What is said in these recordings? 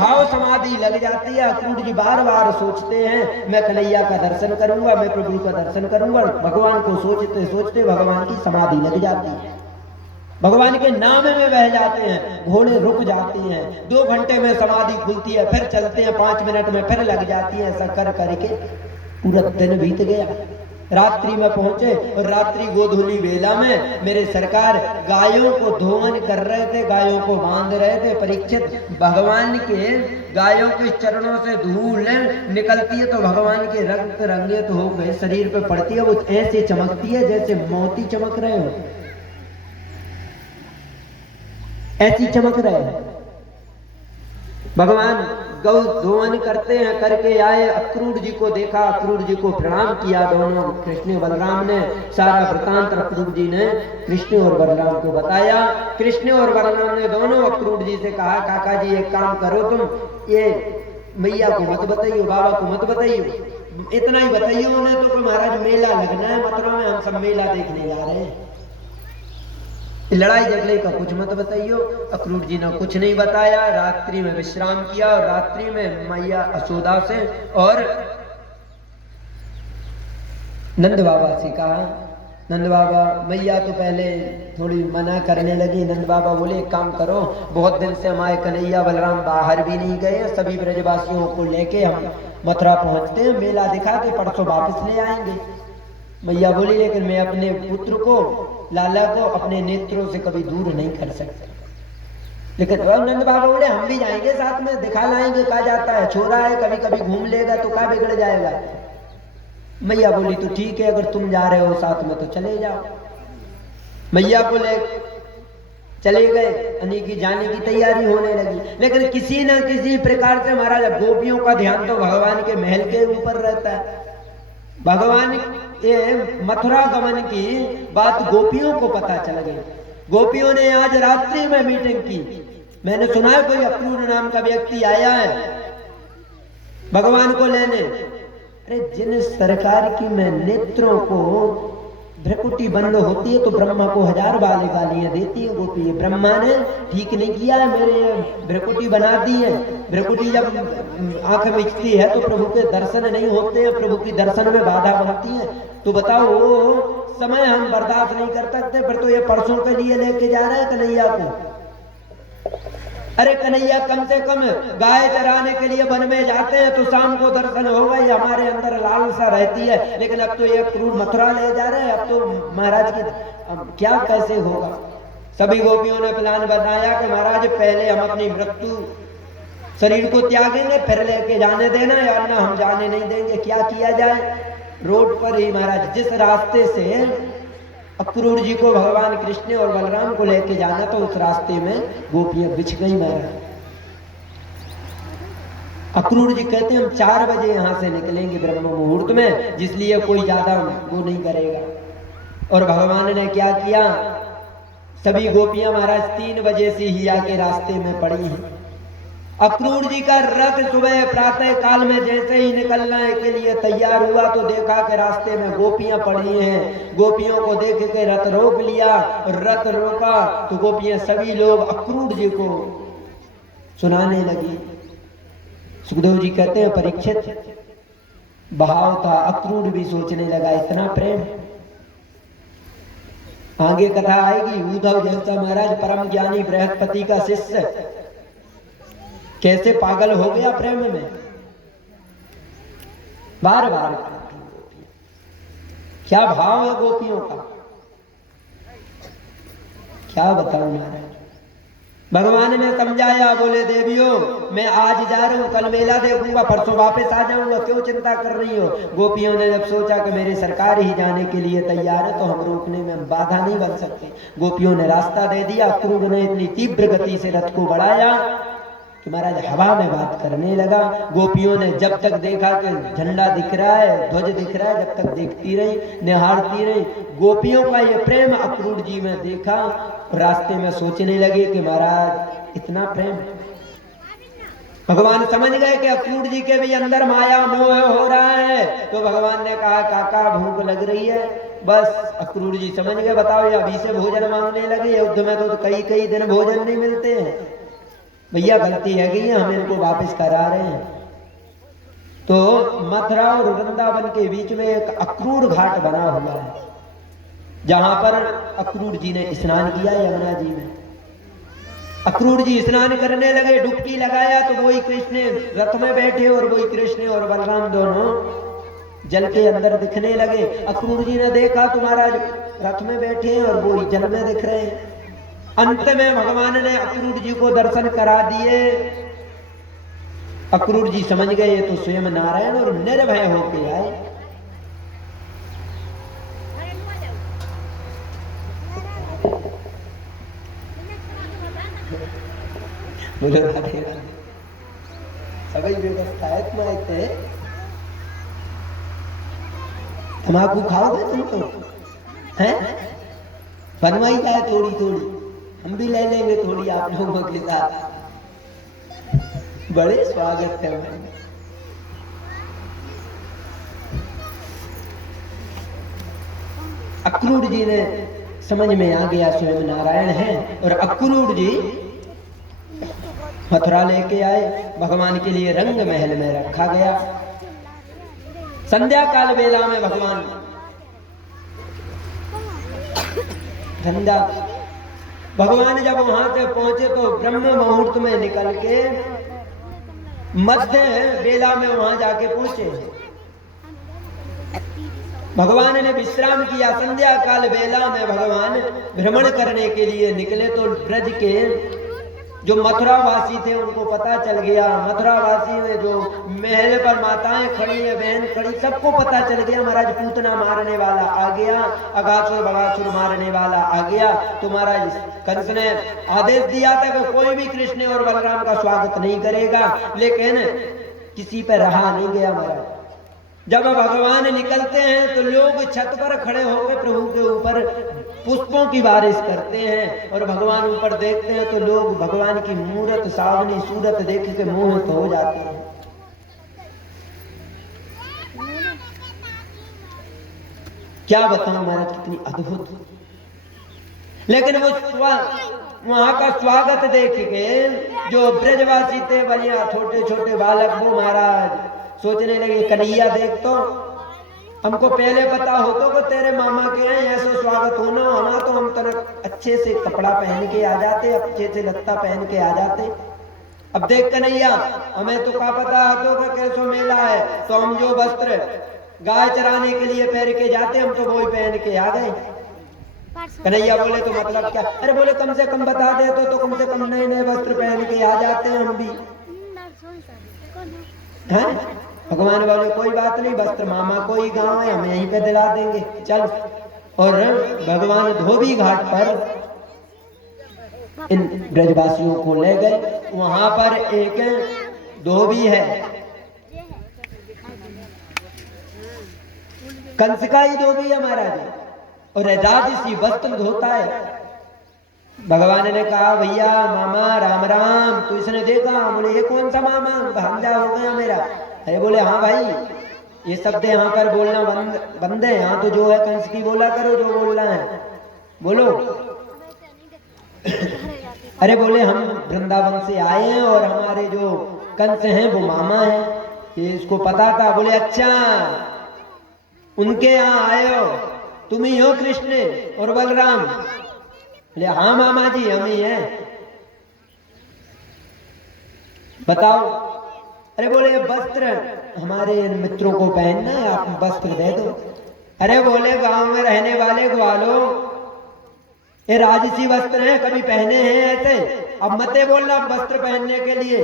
भाव समाधि लग जाती है। अक्रूर जी बार बार सोचते हैं मैं कन्हैया का दर्शन करूंगा, मैं प्रभु का दर्शन करूंगा। भगवान को सोचते सोचते भगवान की समाधि लग जाती है, भगवान के नाम में बह जाते हैं, घोड़े रुक जाते हैं। 2 घंटे में समाधि खुलती है, फिर चलते हैं, 5 मिनट में फिर लग जाती है। ऐसा कर करके पूरा दिन बीत गया। रात्रि में पहुंचे और रात्रि गोधूली बेला में मेरे सरकार गायों को धोवन कर रहे थे, गायों को बांध रहे थे। परीक्षित, भगवान के गायों के चरणों से धूल निकलती है तो भगवान के रक्त रंगित हो गए शरीर पे पड़ती है, वो ऐसे चमकती है जैसे मोती चमक रहे हो, ऐसी चमक रहे हैं। भगवान गौ धोवन करते हैं, करके आए, अक्रूर जी को देखा, अक्रूर जी को प्रणाम किया। दोनों कृष्ण बलराम ने सारा वृतांत अक्रूर जी ने कृष्ण और बलराम को बताया। कृष्ण और बलराम ने दोनों अक्रूर जी से कहा काका जी एक काम करो, तुम ये मैया को मत बताइयो, बाबा को मत बताइयो, इतना ही बताइयो उन्हें तो महाराज मेला लगना है मथुरा में, हम सब मेला देखने जा रहे हैं, लड़ाई झगड़े का कुछ मत बताइयो। अक्रूर जी ने कुछ नहीं बताया। रात्रि में विश्राम किया और रात्रि में मैया यशोदा से और नंद बाबा से कहा। नंद बाबा, मैया तो पहले थोड़ी मना करने लगी। नंद बाबा बोले एक काम करो, बहुत दिन से हमारे कन्हैया बलराम बाहर भी नहीं गए, सभी ब्रजवासियों को लेके हम मथुरा पहुंचते हैं, मेला दिखा के परसों वापस ले आएंगे। मैया बोली लेकिन मैं अपने पुत्र को, लाला को अपने नेत्रों से कभी दूर नहीं कर सकते। लेकिन नंद बाबा बोले हम भी जाएंगे साथ में, दिखा लाएंगे, कहा जाता है छोरा है, कभी कभी घूम लेगा तो क्या बिगड़ जाएगा। मैया बोली तो ठीक है, अगर तुम जा रहे हो साथ में तो चले जाओ। मैया को ले चले गए, यानी कि जाने की तैयारी होने लगी। लेकिन किसी न किसी प्रकार से महाराज गोपियों का ध्यान तो भगवान के महल के ऊपर रहता है। भगवान ये मथुरा गमन की बात गोपियों को पता चल गई। गोपियों ने आज रात्रि में मीटिंग की। मैंने सुना है कोई अक्रूर नाम का व्यक्ति आया है भगवान को लेने। अरे जिन सरकार की मैं नेत्रों को भ्रकुटी बंद होती है तो ब्रह्मा को 1000 बार गालियां देती है गोपी। ब्रह्मा ने ठीक नहीं किया है, मेरे भ्रकुटी बना दी है। भ्रकुटी जब आंख मिचती है तो प्रभु के दर्शन नहीं होते हैं, प्रभु की दर्शन में बाधा बनती है। तो बताओ वो समय हम बर्दाश्त नहीं कर सकते, फिर तो ये परसों के लिए लेके जा रहे हैं कन्हैया को। अरे कन्हैया कम से कम गाय चराने के लिए वन में जाते हैं तो शाम को दर्शन होगा, ये हमारे अंदर लालसा रहती है। लेकिन अब तो ये क्रूर मथुरा ले जा रहे हैं, अब तो महाराज की क्या कैसे होगा। सभी गोपियों ने प्लान बनाया कि महाराज पहले हम अपनी मृत्यु शरीर को त्यागेंगे, फिर लेके जाने देना, या ना हम जाने नहीं देंगे। क्या किया जाए। रोड पर ही महाराज जिस रास्ते से अक्रूर जी को भगवान कृष्ण और बलराम को लेके जाना तो उस रास्ते में गोपियां बिछ गई महाराज। अक्रूर जी कहते हैं हम 4 बजे यहां से निकलेंगे ब्रह्म मुहूर्त में, जिसलिए कोई ज्यादा वो नहीं करेगा। और भगवान ने क्या किया, सभी गोपियां महाराज 3 बजे से ही आके रास्ते में पड़ी हैं। अक्रूर जी का रथ सुबह प्रातः काल में जैसे ही निकलने के लिए तैयार हुआ तो देखा कि रास्ते में गोपियां पड़ी हैं। गोपियों को देख के रथ रोक लिया। रथ रोका तो गोपियां सभी लोग अक्रूर जी को सुनाने लगी। सुखदेव जी कहते हैं परीक्षित भाव था, अक्रूर भी सोचने लगा इतना प्रेम। आगे कथा आएगी। उद्धव जैसा महाराज परम ज्ञानी बृहस्पति का शिष्य कैसे पागल हो गया प्रेम में, बार बार। क्या भाव है गोपियों का, क्या बताऊं महाराज। भगवान ने समझाया, बोले देवियों मैं आज जा रहा हूं, कल मेला देखूंगा, परसों वापस आ जाऊंगा, क्यों चिंता कर रही हो। गोपियों ने जब सोचा कि मेरी सरकार ही जाने के लिए तैयार है तो हम रोकने में बाधा नहीं बन सकते। गोपियों ने रास्ता दे दिया। अक्रूर ने इतनी तीव्र गति से रथ को बढ़ाया कि महाराज हवा में बात करने लगा। गोपियों ने जब तक देखा कि झंडा दिख रहा है, ध्वज दिख रहा है, जब तक देखती रही, निहारती रही। गोपियों का ये प्रेम अक्रूर जी में देखा। रास्ते में सोचने लगे कि महाराज इतना प्रेम। भगवान समझ गए कि अक्रूर जी के भी अंदर माया मोह हो रहा है। तो भगवान ने कहा काका भूख लग रही है। बस अक्रूर जी समझ गए, बताओ ये अभी से भोजन मांगने लगे। युद्ध में तो कई दिन भोजन नहीं मिलते हैं। भैया गलती है कि हम इनको वापस करा रहे हैं। तो मथुरा और वृंदावन के बीच में एक अक्रूर घाट बना हुआ है, जहां पर अक्रूर जी ने स्नान किया यमुना जी में। अक्रूर जी स्नान करने लगे, डुबकी लगाया तो वही कृष्ण रथ में बैठे और वही कृष्ण और बलराम दोनों जल के अंदर दिखने लगे। अक्रूर जी ने देखा तुम्हारा रथ में बैठे हैं और वही जल में दिख रहे हैं। अंत में भगवान ने अक्रूर जी को दर्शन करा दिए। अक्रूर जी समझ गए ये तो स्वयं नारायण, और निर्भय होके आए। बोले राधे राधे, सभी व्यवस्था है तुम्हारे। तम्बाकू खाओगे तुम तो हैं? बनवाई जाए थोड़ी थोड़ी, हम भी ले लेंगे थोड़ी आप लोगों के साथ। बड़े स्वागत है। अक्रूर जी ने समझ में आ गया स्वयं नारायण है, और अक्रूर जी मथुरा लेके आए। भगवान के लिए रंग महल में रखा गया। संध्या काल वेला में भगवान संध्या भगवान जब वहां से पहुंचे तो ब्रह्म मुहूर्त में निकल के मध्य वेला में वहां जाके पहुंचे। भगवान ने विश्राम किया। संध्या काल वेला में भगवान भ्रमण करने के लिए निकले तो ब्रज के जो मथुरा वासी थे उनको पता चल गया। मथुरा वासी में जो महल पर माताएं खड़ी है, बहन खड़ी, सबको पता चल गया महाराज पूतना मारने वाला आ गया, अगासुर बगासुर मारने वाला आ गया। तो महाराज कंस ने आदेश दिया था कि कोई भी कृष्ण और बलराम का स्वागत नहीं करेगा, लेकिन किसी पर रहा नहीं गया महाराज। जब भगवान निकलते हैं तो लोग छत पर खड़े होकर प्रभु के ऊपर पुष्पों की बारिश करते हैं, और भगवान ऊपर देखते हैं तो लोग भगवान की मूरत सावनी सूरत देख के मोहित हो जाते हैं। क्या बताऊं महाराज कितनी अद्भुत। लेकिन वो वहां का स्वागत देख के जो ब्रजवासी थे बढ़िया छोटे छोटे बालक, वो महाराज सोचने लगे कन्हैया देख तो हमको पहले पता हो तो तेरे मामा के हैं ऐसा स्वागत होना होना तो हम तरह अच्छे से कपड़ा पहन के आ जाते, अच्छे से लत्ता पहन के आ जाते। अब देख कन्हैया हमें तो क्या पता तो का कैसो मेला है, तो हम जो वस्त्र गाय चराने के लिए पहन के जाते हम तो वही पहन के आ गए। कन्हैया बोले तो मतलब क्या? अरे बोले कम से कम बता दे तो कम से कम नए नए वस्त्र पहन के आ जाते हैं हम भी। हैं? भगवान बोले कोई बात नहीं, वस्त्र मामा कोई गांव है हम यहीं पे दिला देंगे, चल। और भगवान धोबी घाट पर इन ब्रजवासियों को ले गए। वहां पर एक धोबी है, कंस का ही धोबी है महाराज, और राजसी वस्त्र धोता है। भगवान ने कहा भैया मामा राम राम, तो इसने देखा, बोले ये कौन सा मामा, भांजा हो गया मेरा। अरे बोले हाँ भाई ये शब्द यहाँ पर बोलना बंद है, यहाँ तो जो है कंस की बोला करो, जो बोलना है बोलो। अरे बोले हम वृंदावन से आए हैं और हमारे जो कंस हैं वो मामा है, ये इसको पता था। बोले अच्छा उनके यहाँ आए हो, तुम ही हो कृष्ण और बलराम? बोले हाँ मामा जी हम ही हैं, बताओ। अरे बोले वस्त्र हमारे मित्रों को पहनना है, आप वस्त्र दे दो। अरे बोले गांव में रहने वाले ग्वालों ये राजसी वस्त्र हैं, कभी पहने हैं ऐसे? अब मते बोलना वस्त्र पहनने के लिए,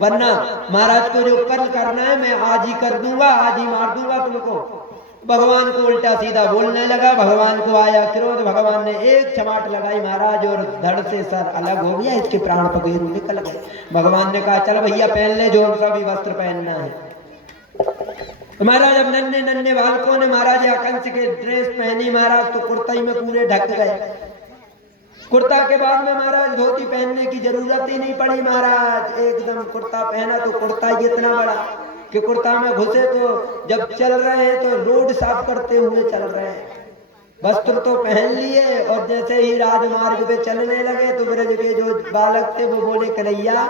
वरना महाराज को जो कल करना है मैं आज ही कर दूंगा, आज ही मार दूंगा तुमको। भगवान को उल्टा सीधा बोलने लगा। भगवान को आया क्रोध, भगवान ने एक चमाट लगाई महाराज और धड़ से सर अलग हो गया, इसके प्राण पखेरु निकल गए। भगवान ने कहा चल भैया पहन ले जो सा भी वस्त्र पहनना है। महाराज अब नन्हे नन्हे बालकों ने महाराज कंस के ड्रेस पहनी महाराज, तो कुर्ता ही में पूरे ढक गए। कुर्ता के बाद में महाराज धोती पहनने की जरूरत ही नहीं पड़ी महाराज, एकदम कुर्ता पहना तो कुर्ता ही इतना बड़ा कि कुर्ता में घुसे तो जब चल रहे हैं तो रोड साफ करते हुए चल रहे हैं। वस्त्र तो पहन लिए और जैसे ही राजमार्ग पे चलने लगे तो ब्रज के जो बालक थे वो बोले कन्हैया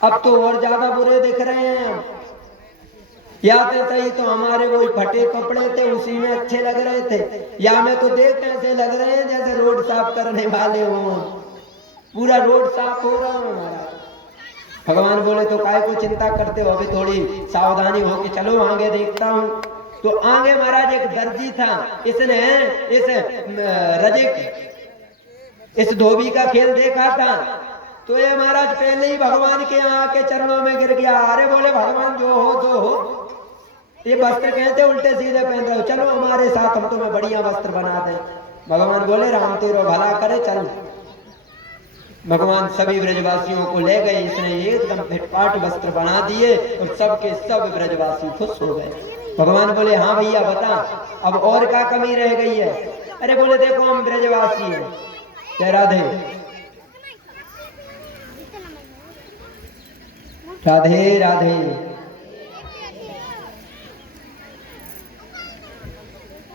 अब तो और ज्यादा बुरे दिख रहे हैं। या तो सही तो हमारे वो फटे कपड़े थे उसी में अच्छे लग रहे थे, या में तो देख कैसे लग रहे हैं जैसे रोड साफ करने वाले हों, पूरा रोड साफ हो रहा है। भगवान बोले तो काय को चिंता करते हो, अभी थोड़ी सावधानी हो कि चलो आगे देखता हूँ। तो आगे महाराज एक दर्जी था, इसने इस रजिक इस धोबी का खेल देखा था, तो ये महाराज पहले ही भगवान के यहाँ के चरणों में गिर गया। अरे बोले भगवान जो हो तो हो, ये वस्त्र कहते उल्टे सीधे पहन रहे हो, चलो हमारे साथ हम तुम्हें बढ़िया वस्त्र बना दें। भगवान बोले राम तेरो भला करे चल। भगवान सभी ब्रजवासियों को ले गए, इसने एकदम फिटफाट वस्त्र बना दिए और सबके सब ब्रजवासी खुश हो गए। भगवान बोले हाँ भैया बता अब और क्या कमी रह गई है। अरे बोले देखो हम ब्रजवासी हैं। जय राधे राधे राधे।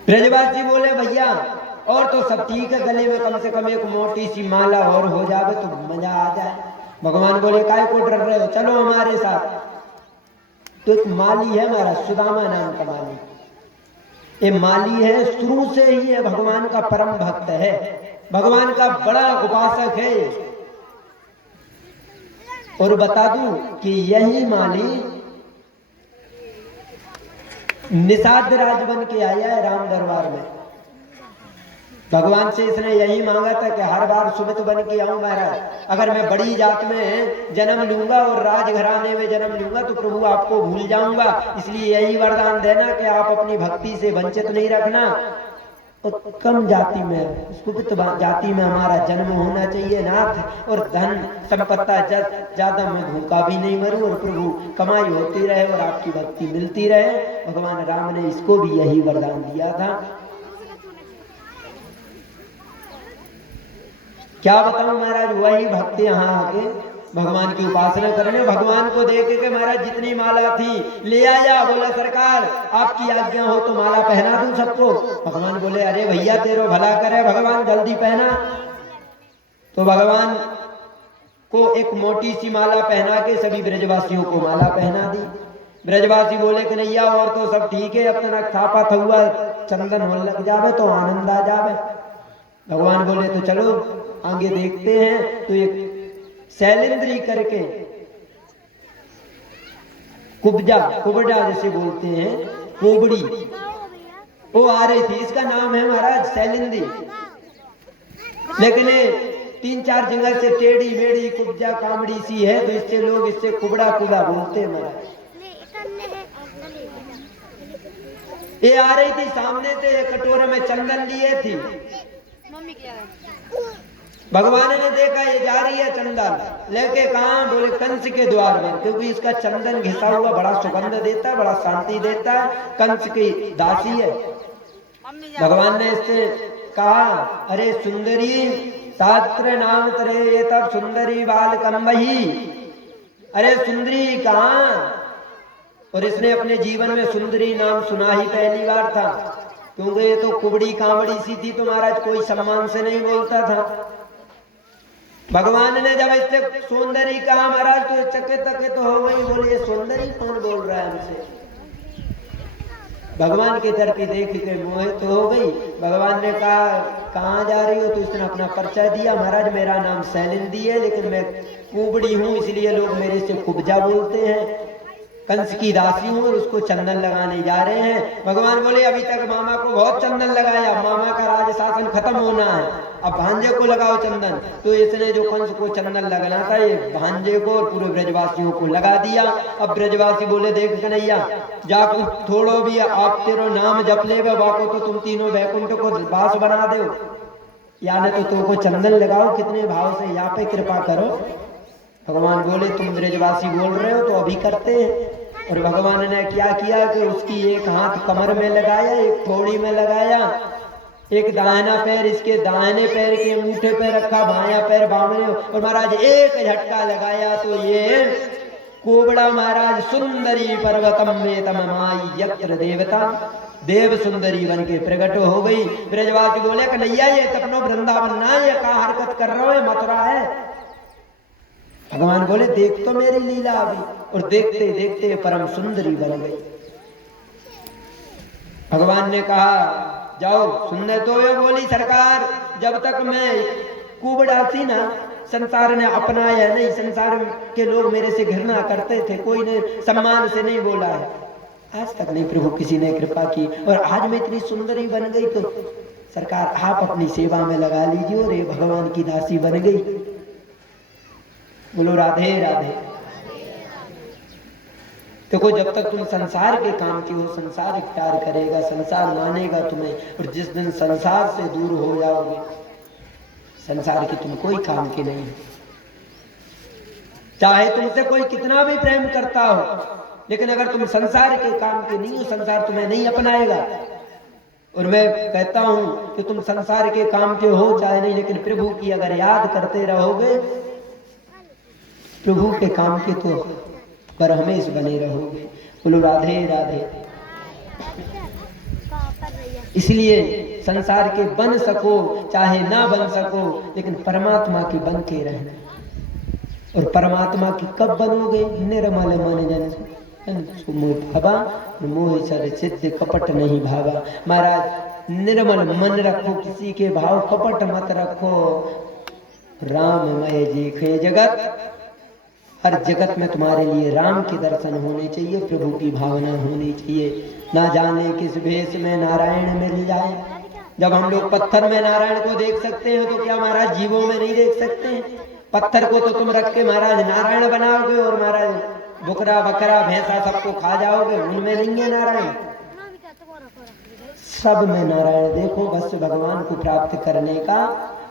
ब्रजवासी बोले भैया और तो सब ठीक है, गले में कम से कम एक मोटी सी माला और हो जाए तो मजा आ जाए। भगवान बोले काय को डर रहे हो, चलो हमारे साथ। तो एक माली है हमारा सुदामा नाम का माली, ये माली है शुरू से ही है भगवान का परम भक्त है, भगवान का बड़ा उपासक है। और बता दूं कि यही माली निषाद राज बन के आया है राम दरबार में। भगवान से इसने यही मांगा था कि हर बार सुमित बन के आऊं महाराज, अगर मैं बड़ी जात में जन्म लूंगा और राजघराने में जन्म लूंगा तो प्रभु आपको भूल जाऊंगा, इसलिए यही वरदान देना कि आप अपनी भक्ति से वंचित नहीं रखना। और कम जाति में सुकृत जाति में हमारा जन्म होना चाहिए नाथ, और धन संपत्ता ज्यादा मैं भूखा भी नहीं मरूं और प्रभु कमाई होती रहे और आपकी भक्ति मिलती रहे। भगवान राम ने इसको भी यही वरदान दिया था। क्या बताऊं महाराज, वही भक्त यहाँ आके भगवान की उपासना करने, भगवान को देख के महाराज जितनी माला थी ले आया। बोला सरकार आपकी आज्ञा हो तो माला पहना दूं सबको। भगवान बोले अरे भैया तेरो भला करे भगवान, जल्दी पहना। तो भगवान को एक मोटी सी माला पहना के सभी ब्रजवासियों को माला पहना दी। ब्रजवासी बोले कि नैया और तो सब ठीक है, अब तक खापा हुआ चंदन हो लग जावे तो आनंद आ जावे। भगवान बोले तो चलो आगे देखते हैं। तो एक शैलेंद्री करके कुबड़ा जैसे बोलते हैं, कोबड़ी, वो आ रही थी, इसका नाम है महाराज शैलेंद्री। लेकिन 3-4 जगह से टेढ़ी मेढ़ी कुब्जा कामड़ी सी है, तो इससे लोग इससे कुबड़ा कुबड़ा बोलते हैं महाराज। ये आ रही थी सामने से, कटोरे में चंदन लिए थी। भगवान ने देखा ये जा रही है चंदन लेके, कहां? बोले कंस के द्वार में, क्योंकि इसका चंदन घिसा हुआ बड़ा सुगंध देता है, बड़ा शांति देता है। कंस की दासी है। भगवान ने इससे कहा अरे सुंदरी शास्त्र नाम तरे ये तब सुंदरी बाल कंबही, अरे सुंदरी कहां? और इसने अपने जीवन में सुंदरी नाम सुना ही पहली बार था, क्योंकि ये तो कुबड़ी कांबड़ी सी थी, तो महाराज कोई सम्मान से नहीं बोलता था। भगवान ने जब इससे सुंदरी कहा महाराज तो चके तके तो हो गई, बोले ये सुंदरी कौन बोल रहा है हमसे? भगवान की तरफ देख के मोहित तो हो गई। भगवान ने कहा कहाँ जा रही हो? तो इसने अपना परिचय दिया, महाराज मेरा नाम शैलेंद्री है, लेकिन मैं कुबड़ी हूँ इसलिए लोग मेरे से कुब्जा बोलते हैं। कंस की दासी हूँ और उसको चंदन लगाने जा रहे हैं। भगवान बोले अभी तक मामा को बहुत चंदन लगाया, मामा का राज शासन खत्म होना है, अब भांजे को लगाओ चंदन। तो इसने जो कंस को चंदन लगाना था ये भांजे को और पूरे ब्रजवासियों को लगा दिया। अब ब्रजवासी बोले देख कन्हैया जाको थोड़ो भी आप तेरो नाम जप ले बाको तो तुम तीनों वैकुंठ को वास बना दो, या न तो तुमको चंदन लगाओ, कितने भाव से यहाँ पे कृपा करो। भगवान बोले तुम ब्रजवासी बोल रहे हो तो अभी करते हैं। और भगवान ने क्या किया कि उसकी एक हाथ कमर में लगाया, एक थोड़ी में लगाया, एक दाहिना पैर इसके दाहिने पैर के अंगूठे पे रखा, बायां पैर बावने, और महाराज एक झटका लगाया तो ये कोबड़ा महाराज सुंदरी पर्वतम में तममाई यत्र देवता, देव सुंदरी बन के प्रकट हो गई। ब्रजवासी बोले कन्हैया ये अपनो वृंदावन ना, ये का हरकत कर रहे हो, मथुरा है। भगवान बोले देख तो मेरी लीला अभी, और देखते देखते परम सुंदरी बन गई। भगवान ने कहा जाओ, सुनने तो ये बोली सरकार जब तक मैं कुबड़ा थी ना, संसार ने अपनाया नहीं, संसार के लोग मेरे से घृणा करते थे, कोई ने सम्मान से नहीं बोला है, आज तक नहीं प्रभु किसी ने कृपा की, और आज मैं इतनी सुंदरी बन गई तो सरकार आप अपनी सेवा में लगा लीजिए, और ये भगवान की दासी बन गई। बोलो राधे राधे। देखो जब तक तुम संसार के काम की हो, संसार प्यार करेगा, संसार मानेगा तुम्हें, और जिस दिन संसार से दूर हो जाओगे, संसार की तुम कोई काम की नहीं। चाहे तुमसे कोई कितना भी प्रेम करता हो, लेकिन अगर तुम संसार के काम के नहीं हो, संसार तुम्हें नहीं अपनाएगा। और मैं कहता हूं कि तुम संसार के काम के हो चाहे नहीं, लेकिन प्रभु की अगर याद करते रहोगे, प्रभु के काम के तो पर हमेशा बने रहोगे। बोलो राधे राधे। इसलिए संसार के बन सको चाहे ना बन सको, लेकिन परमात्मा की बन के रहना। और परमात्मा की कब बनोगे? निर्मल मन जन भावा मोह सर सिद्ध कपट नहीं भावा। महाराज निर्मल मन रखो, किसी के भाव कपट मत रखो। राममय देखे जगत, हर जगत में तुम्हारे लिए राम के दर्शन होने चाहिए, प्रभु की भावना होनी चाहिए। ना जाने किस भेष में नारायण मिल जाए। जब हम लोग पत्थर में नारायण को देख सकते हैं, तो क्या महाराज जीवों में नहीं देख सकते हैं? पत्थर को तो तुम रख के महाराज नारायण बनाओगे, और महाराज बुकरा बकरा भैंसा सबको खा जाओगे, उनमें नहीं है नारायण। सब में नारायण देखो। बस भगवान को प्राप्त करने का,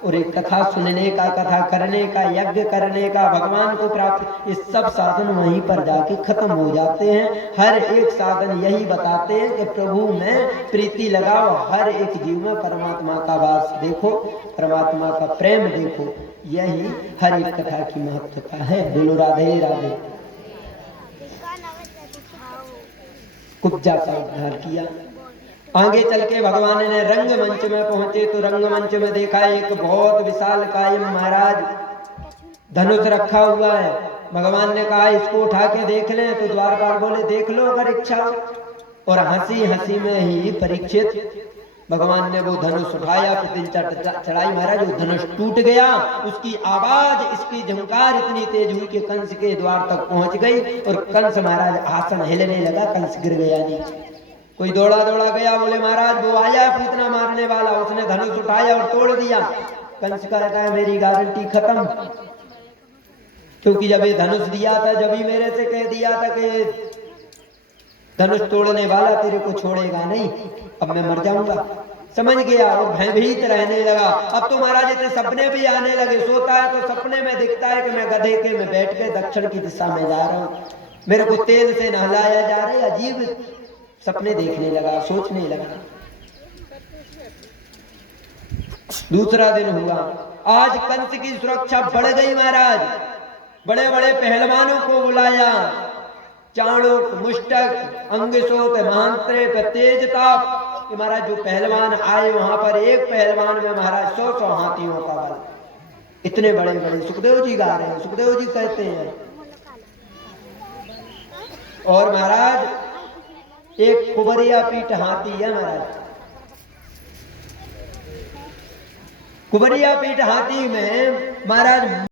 और एक कथा सुनने का, कथा करने का, यज्ञ करने का, भगवान को प्राप्त, ये सब साधन वहीं पर जाके खत्म हो जाते हैं। हर एक साधन यही बताते हैं कि प्रभु में प्रीति लगाओ, हर एक जीव में परमात्मा का वास देखो, परमात्मा का प्रेम देखो। यही हर एक कथा की महत्वता है। बोलो राधे राधे। कुब्जा का उद्धार किया। आगे चल के भगवान ने रंगमंच में पहुंचे, तो रंगमंच में देखा एक बहुत विशाल कायम महाराज धनुष रखा हुआ है। भगवान ने कहा इसको उठा के देख लें, तो द्वारपाल बोले देख लो अगर इच्छा। और हंसी हंसी में ही परीक्षित भगवान ने वो धनुष उठाया, फिर चढ़ाई महाराज, वो धनुष टूट गया। उसकी आवाज, इसकी झंकार इतनी तेज हुई कि कंस के द्वार तक पहुंच गई, और कंस महाराज आसन हिलने लगा, कंस गिर गया नीचे। कोई दौड़ा दौड़ा गया, बोले महाराज वो आया पूतना मारने वाला, उसने धनुष उठाया और तोड़ दिया। कंस कहता है मेरी गारंटी खत्म, क्योंकि जब ये धनुष दिया था, जब ही मेरे से कह दिया था कि धनुष तोड़ने वाला तेरे को छोड़ेगा नहीं, अब मैं मर जाऊंगा। समझ गया और भयभीत रहने लगा। अब तो महाराज इतने सपने भी आने लगे, सोता है तो सपने में दिखता है कि मैं गधे के में बैठ के दक्षिण की दिशा में जा रहा हूँ, मेरे को तेल से नहलाया जा रहा है। अजीब सपने देखने लगा, सोचने लगा। दूसरा दिन हुआ, आज कंस की सुरक्षा बढ़ गई महाराज। बड़े बड़े पहलवानों को बुलाया, चाणूक, मुष्टक, अंगशोत, महांत्रेय, तेजताप। महाराज जो पहलवान आए वहां पर, एक पहलवान में महाराज 100 हाथियों का बल। इतने बड़े बड़े, सुखदेव जी गा रहे हैं, सुखदेव जी कहते हैं। और महाराज एक कुबरिया पीठ हाथी है महाराज। कुबरिया पीठ हाथी में महाराज